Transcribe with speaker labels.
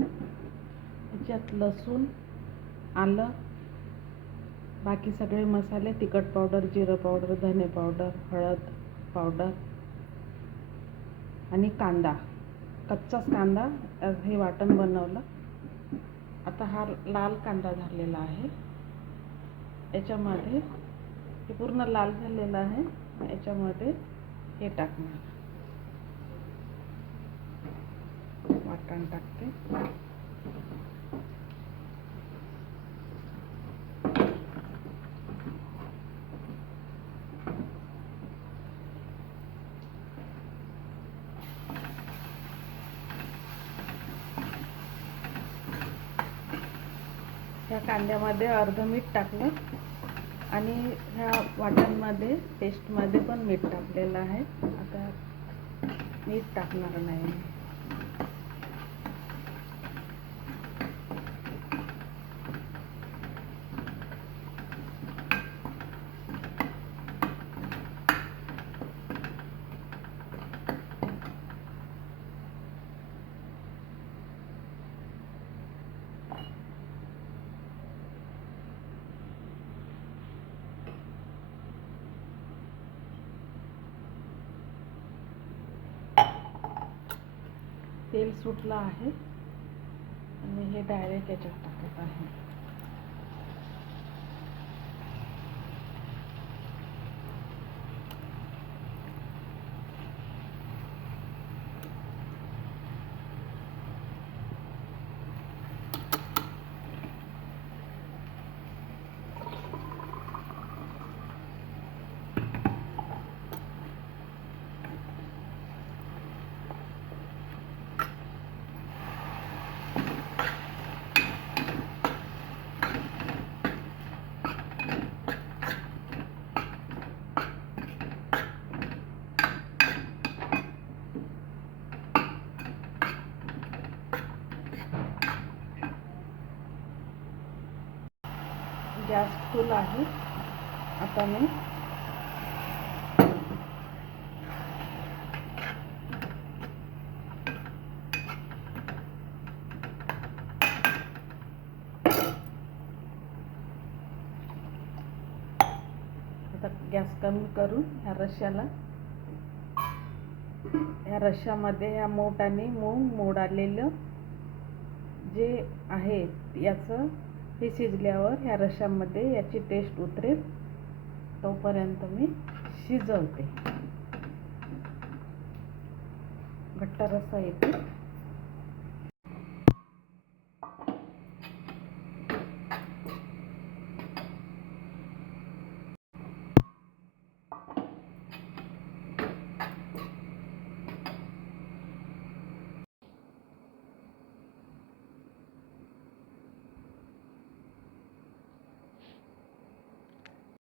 Speaker 1: याच्यात लसूण आलं. बाकी सगळे मसाले तिखट पावडर जिरं पावडर धने पावडर हळद पावडर आणि कांदा. कच्चाच कांदा हे वाटण बनवलं. आता हा लाल कांदा झालेला आहे. याच्यामध्ये हे पूर्ण लाल झालेलं आहे. याच्यामध्ये हे टाकणार. वाटण टाकते. ह्या कांद्यामध्ये अर्ध मीठ टाकलं आणि ह्या वाटणमध्ये पेस्टमध्ये पण मीठ टाकलेलं आहे. आता मीठ टाकणार नाही. तेल सुटलं आहे. आणि हे डायरेक्ट याच्यात टाकत आहे. गॅस फुल आहे. आता मी आता गॅस कमी करून ह्या रश्श्याला ह्या रश्श्यामध्ये ह्या मोठ आणि मूग मोड आलेलं जे आहे याचं हे शिजल्यावर ह्या रश्यामध्ये याची टेस्ट उतरेल. तोपर्यंत मी शिजवते. घट्ट रस्सा येते.